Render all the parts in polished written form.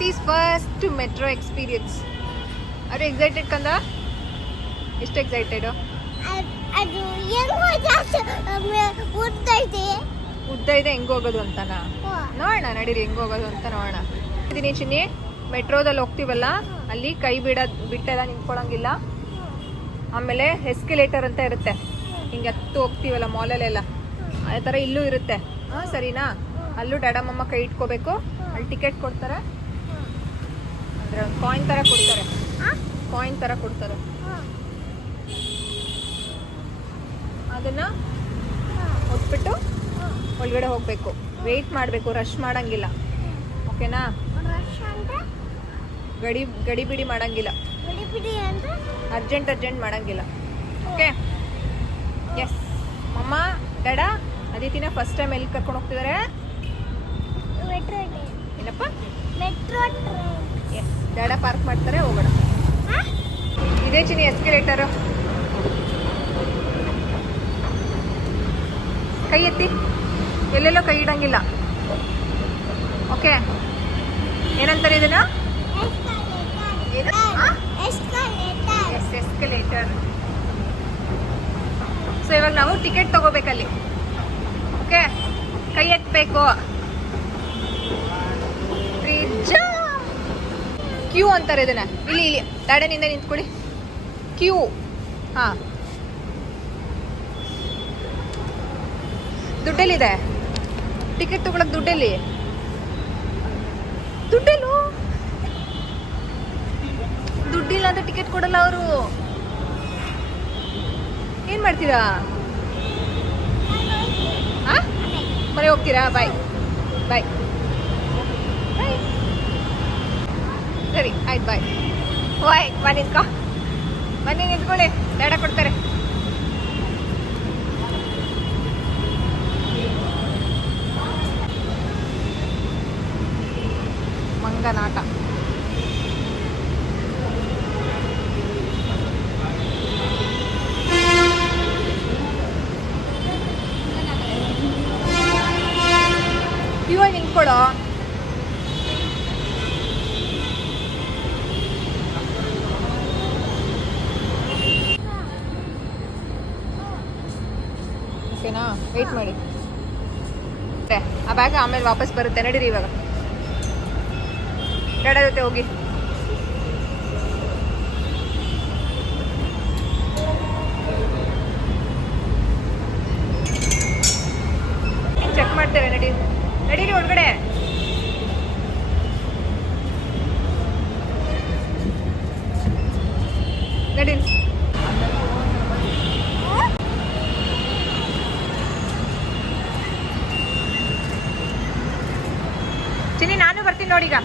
ಕೀರ್ತಿಸ್ first metro experience. Are you excited ಕಂದ? ಎಷ್ಟು excited? ಅದು ಉದ್ದ ಇದೆ ಹೆಂಗ್ ಹೋಗೋದು ಅಂತನಾ? ನೋಡೋಣ ನಡೀರಿ ಹೆಂಗ್ ಹೋಗೋದು ಅಂತ ನೋಡೋಣ. ಇದೀನಿ ಚಿನ್ನಿ, ಮೆಟ್ರೋದಲ್ಲಿ ಹೋಗ್ತೀವಲ್ಲ ಅಲ್ಲಿ ಕೈ ಬಿಟ್ಟೆಲ್ಲ ನಿಂತ್ಕೊಳಂಗಿಲ್ಲ. ಆಮೇಲೆ ಎಸ್ಕಲೇಟರ್ ಅಂತ ಇರುತ್ತೆ, ಹಿಂಗೆ ಹತ್ತು ಹೋಗ್ತೀವಲ್ಲ ಮಾಲಲ್ಲೆಲ್ಲ ಅದೇ ಥರ ಇಲ್ಲೂ ಇರುತ್ತೆ. ಹಾಂ ಸರಿನಾ? ಅಲ್ಲೂ ಡ್ಯಾಡಾ ಮಮ್ಮ ಕೈ ಇಟ್ಕೋಬೇಕು. ಅಲ್ಲಿ ಟಿಕೆಟ್ ಕೊಡ್ತಾರೆ, ಅಂದರೆ ಒಂದು ಕಾಯಿನ್ ಥರ ಕೊಡ್ತಾರೆ, ಕಾಯಿನ್ ಥರ ಕೊಡ್ತಾರೆ. ಅದನ್ನು ಹೊತ್ಬಿಟ್ಟು ಒಳಗಡೆ ಹೋಗಬೇಕು. ವೆಯ್ಟ್ ಮಾಡಬೇಕು, ರಶ್ ಮಾಡಂಗಿಲ್ಲ. ಓಕೆನಾ? ಗಡಿಬಿಡಿ ಮಾಡಂಗಿಲ್ಲ, ಅರ್ಜೆಂಟ್ ಮಾಡಂಗಿಲ್ಲ. ಓಕೆ? ಎಸ್ ಮಮ್ಮ ಡ್ಯಾಡಾ ಅದಿತಿನ ಫಸ್ಟ್ ಟೈಮ್ ಎಲ್ಲಿ ಕರ್ಕೊಂಡು ಹೋಗ್ತಿದ್ದಾರೆ? ಏನಪ್ಪ? ಎಸ್, ಡ್ಯಾಡಾ ಪಾರ್ಕ್ ಮಾಡ್ತಾರೆ, ಹೋಗೋಣ. ಇದೇ ಚಿನ್ನಿ ಎಸ್ಕಲೇಟರು. ಕೈ ಎತ್ತಿ, ಎಲ್ಲೆಲ್ಲೋ ಕೈ ಇಡಂಗಿಲ್ಲ. ಓಕೆ, ಏನಂತಾರೆ ಇದನ್ನ? ಎಸ್ಕಲೇಟರ್. ಸೊ ಇವಾಗ ನಾವು ಟಿಕೆಟ್ ತಗೋಬೇಕಲ್ಲಿ. ಓಕೆ, ಕೈ ಎತ್ತಬೇಕು. ಕ್ಯೂ ಅಂತಾರೆ ಇದನ್ನ. ಇಲ್ಲಿ ಡ್ಯಾಡನಿಂದ ನಿಂತ್ಕೊಳ್ಳಿ. ಕ್ಯೂ. ಹಾಂ, ದುಡ್ಡೆಲ್ಲಿದೆ? ಟಿಕೆಟ್ ತಗೊಳಕ್ ದುಡ್ಡೆಲ್ಲಿ? ದುಡ್ಡೆಲ್ಲೋ? ದುಡ್ಡಿಲ್ಲ ಅಂತ ಟಿಕೆಟ್ ಕೊಡಲ್ಲ ಅವರು. ಏನ್ ಮಾಡ್ತೀರಾ? ಮನೆ ಹೋಗ್ತೀರಾ? ಬಾಯ್ ಬಾಯ್ ಬಾಯ್. ಸರಿ ಆಯ್ತು, ಬಾಯ್ ಬಾಯ್. ಬಾ ನಿಂತ್ಕೊ, ಬನ್ನಿ ನಿಂತ್ಕೊಳ್ಳಿ, ಡ್ಯಾಡಾ ಕೊಡ್ತಾರೆ. ಮಂಗನಾಟ. ಇವಾಗ ನಿಂತ್ಕೊಳ್ಳೋ. ಓಕೆನಾ? ವೆಯ್ಟ್ ಮಾಡಿ. ಆ ಬ್ಯಾಗ್ ಆಮೇಲೆ ವಾಪಸ್ ಬರುತ್ತೆ. ನಡೀರಿ ಇವಾಗ ಡ್ಯಾಡಾ ಜೊತೆ ಹೋಗಿ. ಚೆಕ್ ಮಾಡ್ತೇವೆ. ನಡೀರಿ ಒಳಗಡೆ. ನಡೀರಿ. ಚಿನ್ನಿ ನಾನು ಬರ್ತೀನಿ ನೋಡೀಗ.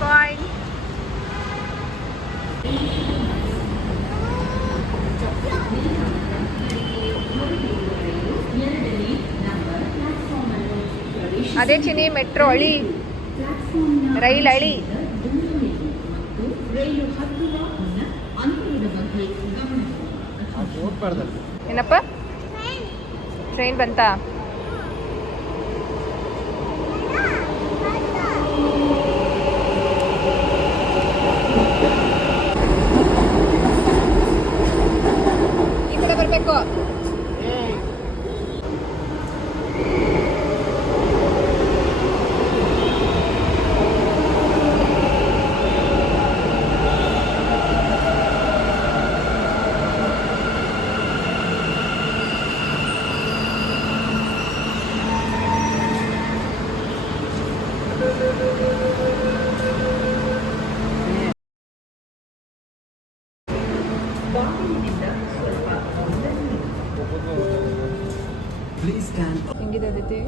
ಕಾಯಿನ್. ಅದೇ ಚಿನ್ನಿ ಮೆಟ್ರೋ ಹಳಿ, ರೈಲ್ ಹಳಿ. ಏನಪ್ಪ? ಟ್ರೈನ್ ಬಂತಾ? ಈ ಕಡೆ ಬರ್ಬೇಕು. ಹೆಂಗಿದೆ ಅದಿತಿ?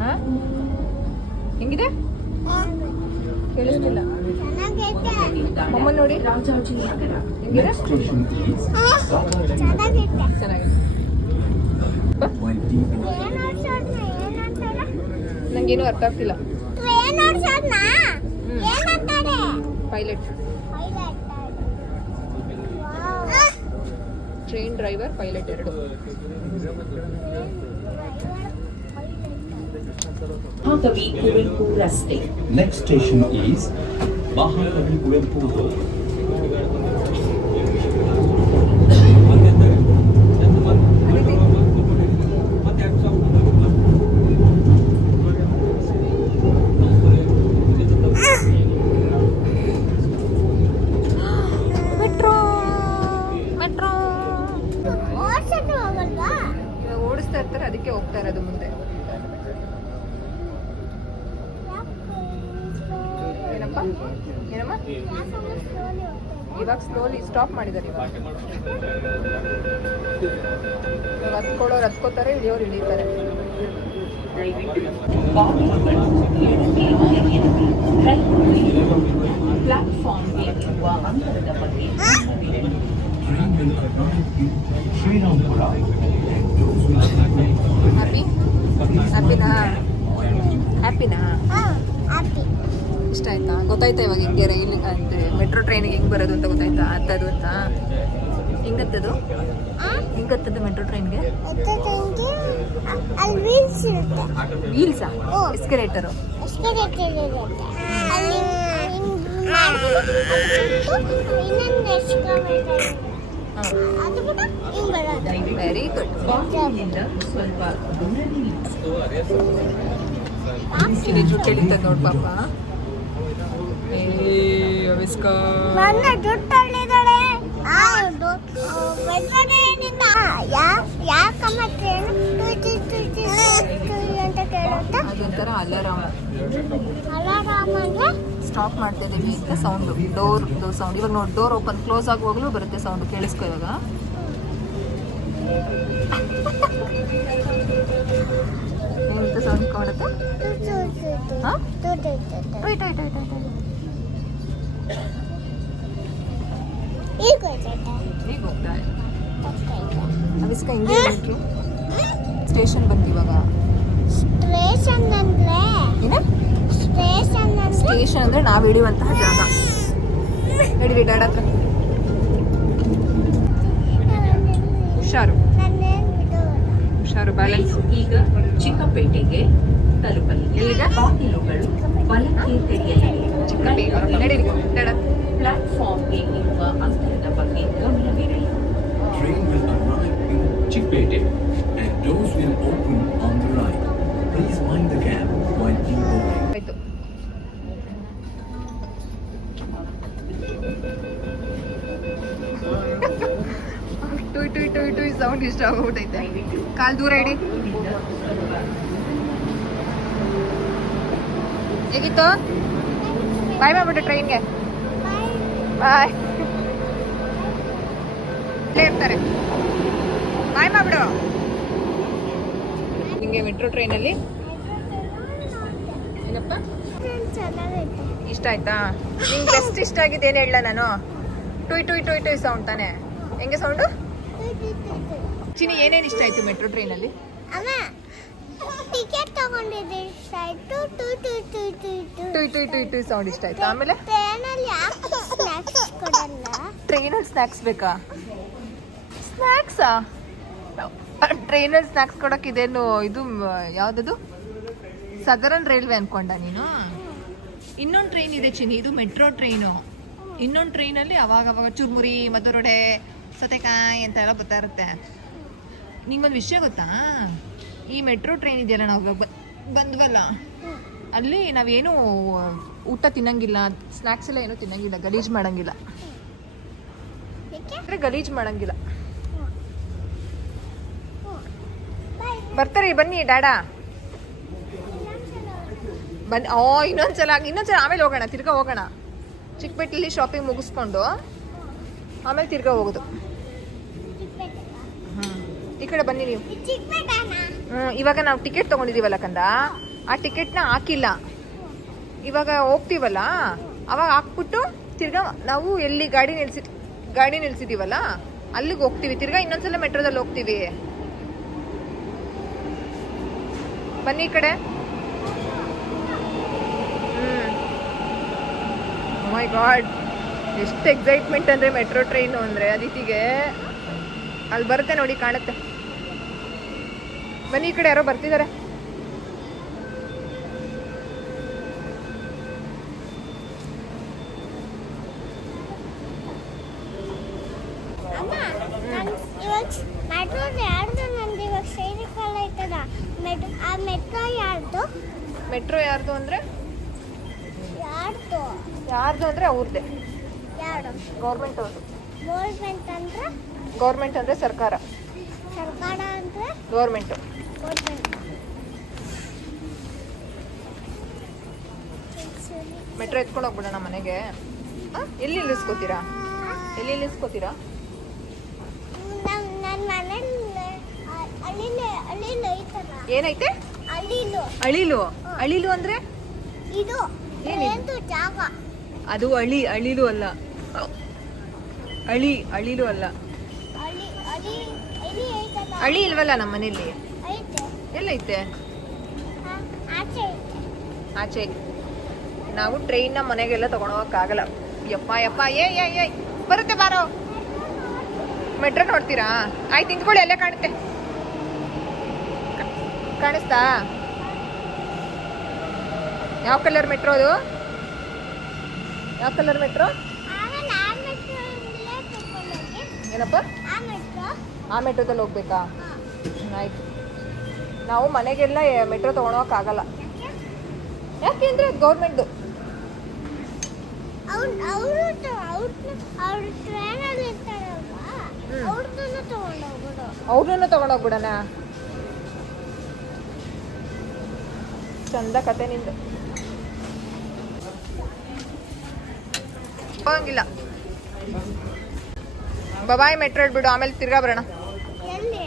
ಹಾಂ, ಹೆಂಗಿದೆ? ಕೇಳಿಸ್ತಿಲ್ಲ. ಮಮ್ಮ ನೋಡಿ ಹೆಂಗಿದೆ? ಚೆನ್ನಾಗಿದೆ. ನಂಗೇನು ಅರ್ಥ ಆಗ್ತಿಲ್ಲ. ಪೈಲಟ್, ಟ್ರೈನ್ ಡ್ರೈವರ್, ಪೈಲಟ್ ಎರಡು. Mahakavi Kuvenpu Raste. Next station is Mahakavi Kuvenpu Road. Metro metro ಓಡಿಸ್ತಾ ಇರ್ತಾರೆ, ಅದಕ್ಕೆ ಹೋಗ್ತಾ ಇರೋದು ಮುಂದೆ. ಏನಪ್ಪ ಏನಮ್ಮ ಇವಾಗ ಸ್ಲೋಲಿ ಸ್ಟಾಪ್ ಮಾಡಿದ್ದಾರೆ. ಇವಾಗ ಹತ್ಕೊಳ್ಳೋರು ಹತ್ಕೋತಾರೆ, ಇಳಿಯೋರು ಇಳಿತಾರೆ. ಪ್ಲಾಟ್ಫಾರ್ಮ್ಗೆ ಇರುವ ಅಂತರದ ಬಗ್ಗೆ Srirampura. ಹ್ಯಾಪಿ ಹ್ಯಾಪಿನಾ ಹ್ಯಾಪಿನಾ ಇಷ್ಟ ಆಯ್ತಾ? ಗೊತ್ತಾಯ್ತಾ ಇವಾಗ ಹಿಂಗೆ ರೈಲ್ ಅಂತ ಮೆಟ್ರೋ ಟ್ರೈನಿಗೆ ಹೆಂಗೆ ಬರೋದು ಅಂತ ಗೊತ್ತಾಯ್ತಾ? ಹತ್ತದು ಅಂತ ಹಿಂಗತ್ತದು ಹಿಂಗತ್ತದು ಮೆಟ್ರೋ ಟ್ರೈನ್ಗೆ ವೀಲ್ಸಾ? ಎಸ್ಕಲೇಟರು. Very good. ಸ್ವಲ್ಪ ಇಲ್ಲಿ ಜುಟ್ಟು ಎಳಿತದ ನೋಡ್ ಪಾಪ. ನನ್ನ ಜುಟ್ಟು ಎಳಿದಾಳೆ. ಅಂತ ಕೇಳುತ್ತಾ ಅದೊಂಥರ ಅಲಾರಾಮ್. ಅಲಾರಾಮಗೆ ಸ್ಟಾಪ್ ಮಾಡ್ತಾ ಇದೀವಿ ಅಂತ ಸೌಂಡು, ಡೋರ್ ಸೌಂಡ್. ಇವಾಗ ನೋಡಿ, ಡೋರ್ ಓಪನ್ ಕ್ಲೋಸ್ ಆಗುವಾಗಲೂ ಬರುತ್ತೆ ಸೌಂಡ್. ಕೇಳಿಸ್ಕೊ ಇವಾಗ. ಎಂತ ಸೌಂಡ್ ಕಾಣುತ್ತೆ? ಹಾಂ ಈಗ ಹೋಗ್ತಾ ಇದೆ. ಅವಿಸ್ಕ ಹಿಂಗೆ ಬಿಟ್ರು. ಸ್ಟೇಷನ್ ಬಂತು ಇವಾಗ. ಸ್ಟೇಷನ್ ಅಂದ್ರೆ ಏನ? ಸ್ಟೇಷನ್ ಅಂದ್ರೆ ನಾವು ಹಿಡಿಯುವಂತಹ ಜಾಗ. ಹಿಡಿರಿ ಡ್ಯಾಡ್ ಹತ್ರ. ಹುಷಾರು ಹುಷಾರು, ಬ್ಯಾಲೆನ್ಸ್. ಈಗ ಚಿಕ್ಕಪೇಟೆಗೆ ತಲುಪಲಿದೆ. ಎಲ್ಲಿಗೆ? ಬಾಗಿಲುಗಳು ಬಲಕ್ಕೆ ತೆರೆಯಲಿವೆ. ಚಿಕ್ಕಪೇಟೆ ನಡೀರಿ ಡ್ಯಾಡ್. ಪ್ಲಾಟ್ಫಾರ್ಮ್ಗೆ ಇರುವ ಅಂತರದ ಬಗ್ಗೆ ಗಮನವಿರಲಿ. Train will arrive in Chikpete and doors will open on the right. Please mind the gap while boarding. ಆಯ್ತು. ಟುಯ್ ಟುಯ್ ಟುಯ್ ಟುಯ್ ಸೌಂಡ್ ಇಷ್ಟ ಆಗ್ಬಿಟ್ಟೈತೆ. ಕಾಲ್ ದೂರ ಇಡಿ. ಹೇಗಿತ್ತು? ಬಾಯ್ ಮಾಡ್ಬಿಟ್ಟು ಟ್ರೈನ್ಗೆ. ಬಾಯ್. ಇಲ್ಲೇ ಇರ್ತಾರೆ. ಬಾಯ್ ಮಾಡ್ಬಿಡು. ನಿಮಗೆ ಮೆಟ್ರೋ ಟ್ರೈನಲ್ಲಿ ಏನಪ್ಪ ಚೆನ್ನಾಗೈತೆ. ಇಷ್ಟ ಆಯ್ತಾ? ನಿಂಗೆ ಬೆಸ್ಟ್ ಇಷ್ಟ ಆಗಿದೆ ಏನು ಹೇಳ ನಾನು? ಟುಯ್ ಟುಯ್ ಟುಯ್ ಟುಯ್ ಸೌಂಡ್ ತಾನೆ? ಹೆಂಗೆ ಸೌಂಡು? ಚಿನಿ ಏನೇನು ಇಷ್ಟ ಆಯ್ತು ಮೆಟ್ರೋ ಟ್ರೈನಲ್ಲಿ? ಅಮ್ಮ ಟಿಕೆಟ್ ತಗೊಂಡಿದ್ದೆ ಇಷ್ಟ ಆಯ್ತು. ಟುಯ್ ಟುಯ್ ಟುಯ್ ಟುಯ್ ಸೌಂಡ್ ಇಷ್ಟ ಆಯ್ತು. ಆಮೇಲೆ ಟ್ರೈನಲ್ಲಿ ಯಾಕೆ ಸ್ನ್ಯಾಕ್ಸ್ ಕೊಡಲ್ಲ? ಟ್ರೈನಲ್ಲಿ ಸ್ನ್ಯಾಕ್ಸ್ ಬೇಕಾ? ಸ್ನ್ಯಾಕ್ಸಾ? ಟ್ರೈನಲ್ಲಿ ಸ್ನ್ಯಾಕ್ಸ್ ಕೊಡೋಕೆ ಇದೇನು ಇದು ಯಾವುದದು? ಸದರನ್ ರೈಲ್ವೆ ಅನ್ಕೊಂಡ ನೀನು? ಇನ್ನೊಂದು ಟ್ರೈನ್ ಇದೆ ಚಿನಿ, ಇದು ಮೆಟ್ರೋ ಟ್ರೈನು. ಇನ್ನೊಂದು ಟ್ರೈನಲ್ಲಿ ಅವಾಗ ಚುರ್ಮುರಿ, ಮಧುರೊಡೆ, ಸೌತೆಕಾಯಿ ಅಂತ ಎಲ್ಲ ಬರ್ತಾ ಇರುತ್ತೆ. ನಿಂಗೊಂದು ವಿಷಯ ಗೊತ್ತಾ? ಈ ಮೆಟ್ರೋ ಟ್ರೈನ್ ಇದೆಯಲ್ಲ, ನಾವು ಇವಾಗ ಬಂದ್ವಲ್ಲ, ಅಲ್ಲಿ ನಾವೇನು ಊಟ ತಿನ್ನಂಗಿಲ್ಲ, ಸ್ನ್ಯಾಕ್ಸ್ ಎಲ್ಲ ಏನೂ ತಿನ್ನಂಗಿಲ್ಲ, ಗಲೀಜು ಮಾಡಂಗಿಲ್ಲ. ಅಂದರೆ ಗಲೀಜು ಮಾಡಂಗಿಲ್ಲ. ಬರ್ತಾರೆ, ಬನ್ನಿ ಡ್ಯಾಡಾ ಬನ್ನಿ. ಇನ್ನೊಂದ್ಸಲ ಆಮೇಲೆ ಹೋಗೋಣ, ತಿರ್ಗಾ ಹೋಗೋಣ. ಚಿಕ್ಕಪೇಟೆಯಲ್ಲಿ ಶಾಪಿಂಗ್ ಮುಗಿಸ್ಕೊಂಡು ಆಮೇಲೆ ತಿರ್ಗಾ ಹೋಗೋದು. ಈ ಕಡೆ ಬನ್ನಿ ನೀವು. ಇವಾಗ ನಾವು ಟಿಕೆಟ್ ತೊಗೊಂಡಿದ್ದೀವಲ್ಲ ಕಂದ, ಆ ಟಿಕೆಟ್ನ ಹಾಕಿಲ್ಲ. ಇವಾಗ ಹೋಗ್ತೀವಲ್ಲ, ಅವಾಗ ಹಾಕ್ಬಿಟ್ಟು ತಿರ್ಗಾ ನಾವು ಎಲ್ಲಿ ಗಾಡಿ ನಿಲ್ಸಿದ್ದೀವಲ್ಲ ಅಲ್ಲಿಗೆ ಹೋಗ್ತೀವಿ. ತಿರ್ಗಾ ಇನ್ನೊಂದ್ಸಲ ಮೆಟ್ರೋದಲ್ಲಿ ಹೋಗ್ತೀವಿ. ಬನ್ನಿ ಈ ಕಡೆ. ಮೈ ಗಾಡ್, ಎಷ್ಟು ಎಕ್ಸೈಟ್ಮೆಂಟ್ ಅಂದರೆ ಮೆಟ್ರೋ ಟ್ರೈನು ಅಂದರೆ ಅದಿತಿಗೆ. ಅಲ್ಲಿ ಬರುತ್ತೆ ನೋಡಿ, ಕಾಣುತ್ತೆ. ಬನ್ನಿ ಈ ಕಡೆ, ಯಾರೋ ಬರ್ತಿದ್ದಾರೆ. ಮೆಟ್ರೋ ಯಾರ್ದು ಅಂದರೆ ಯಾರ್ದು ಯಾರ್ದು ಅಂದರೆ ಅವ್ರದ್ದೇ, ಯಾರು ಗೌರ್ಮೆಂಟ್ ಅವ್ರದ್ದು. ಗೌರ್ಮೆಂಟ್ ಅಂದ್ರೆ ಗೌರ್ಮೆಂಟ್ ಅಂದರೆ ಸರ್ಕಾರ, ಸರ್ಕಾರ ಅಂದ್ರೆ ಗೌರ್ಮೆಂಟು. ಗೌರ್ಮೆಂಟ್. ಮೆಟ್ರೋ ಎತ್ಕೊಂಡು ಹೋಗ್ಬಿಡೋಣ ಮನೆಗೆ. ಎಲ್ಲಿ ನಿಲ್ಲಿಸ್ಕೋತೀರಾ? ಎಲ್ಲಿ ನಿಲ್ಲಿಸ್ಕೋತೀರಾ? ನನ್ನ ಮನೇಲಿ ಅಲ್ಲಿಲ್ಲ ಐತಲ್ಲ, ಏನೈತೆ? ಅಲ್ಲಿಲು ಅಳಿಲು. ಅಳಿಲು ಅಂದರೆ ಇದು ಏನಿದು? ಎಂದು ಜಾಗ ಅದು ಅಳಿಲು ಅಲ್ಲ. ಅಳಿಲು ಅಲ್ಲ. ಅಲ್ಲಿ ಅಲ್ಲಿ ಇಲ್ಲಿ ಐತಲ್ಲ, ಅಳಿ ಇಲ್ವಲ್ಲ ನಮ್ಮ ಮನೇಲಿ. ಐತೆ. ಎಲ್ಲೈತೆ? ಹಾ, ಆಚೆ ಐತೆ. ಆಚೆ. ನಾವು ಟ್ರೈನ್ನ ಮನೆಗೆಲ್ಲ ತಗೊಂಡೋಗಕ್ಕಾಗಲ್ಲ. ಯಪ್ಪ ಏ ಬರುತ್ತೆ ಬಾರೋ. ಮೆಟ್ರೋ ನೋಡ್ತೀರಾ? ಆಯ್ತು ನಿಂತ್ಕೊಳ್ಳಿ, ಅಲ್ಲೇ ಕಾಣುತ್ತೆ. ಕಾಣಿಸ್ತಾ? ಯಾವ ಕಲರ್ ಮೆಟ್ರೋ ಅದು? ಯಾವ ಕಲರ್ ಮೆಟ್ರೋ? ಆಮೇಲೆ ಆ ಮೆಟ್ರೋ ಇಲ್ಲೇ ತಗೊಂಡೋಗಿ, ಏನಪ್ಪ? ಆ ಮೆಟ್ರೋ ಆ ಮೆಟ್ರೋದಲ್ಲಿ ಹೋಗ್ಬೇಕಾ? ಆಯ್ತು. ನಾವು ಮನೆಗೆಲ್ಲ ಮೆಟ್ರೋ ತಗೊಂಡೋಗಕ್ಕಾಗಲ್ಲ. ಯಾಕೆಂದ್ರೆ ಗೌರ್ಮೆಂಟ್ದು. ಅವ್ರು ಟ್ರೈನಲ್ಲಿ ಇರ್ತಾರಲ್ವಾ, ಹ್ಮ್. ಅವ್ರದ್ದನ್ನು ತಗೊಂಡೋಗ್ಬಿಡು. ಅವ್ರನ್ನೂ ತಗೊಂಡೋಗ್ಬಿಡಣ. ಚಂದ ಕತೆ ನಿಂದು. ಹೋಗಂಗಿಲ್ಲ. ಬಬಾಯ್ ಮೆಟ್ರೋ ಇಟ್ಬಿಡು, ಆಮೇಲೆ ತಿರ್ಗಾ ಬರೋಣ. ಎಲ್ಲಿ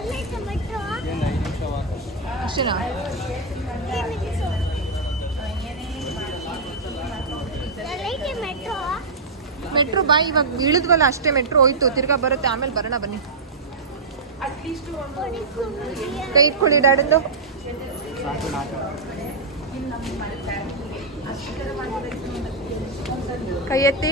ಎಲ್ಲೈತೆ ಮೆಟ್ರೋ? ಅಷ್ಟೇನಾ? ಎಲ್ಲೈತೆ ಮೆಟ್ರೋ? ಮೆಟ್ರೋ ಬಾಯ್ ಇವಾಗ ಇಳಿದ್ವಲ್ಲ ಅಷ್ಟೇ. ಮೆಟ್ರೋ ಹೋಯ್ತು, ತಿರ್ಗಾ ಬರುತ್ತೆ, ಆಮೇಲೆ ಬರೋಣ ಬನ್ನಿ. ಕೈ ಇಟ್ಕೊಳ್ಳಿ ಡ್ಯಾಡಿಂದು. ಕೈ ಎತ್ತಿ.